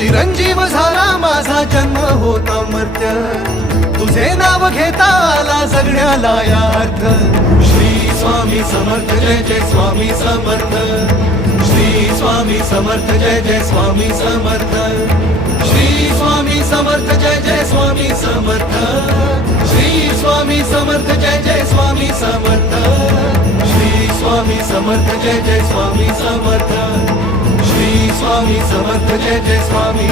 चिरंजीव झाला माझा जन्म होता मर्त्य, तुझे नाव घेता आला जगण्याला या अर्थ. श्री स्वामी समर्थ जय जय स्वामी समर्थ, श्री स्वामी समर्थ जय जय स्वामी समर्थ, श्री स्वामी समर्थ जय जय स्वामी समर्थ, श्री स्वामी समर्थ जय जय स्वामी समर्थ, श्री स्वामी समर्थ जय जय स्वामी समर्थ, श्री स्वामी समर्थ जय जय स्वामी.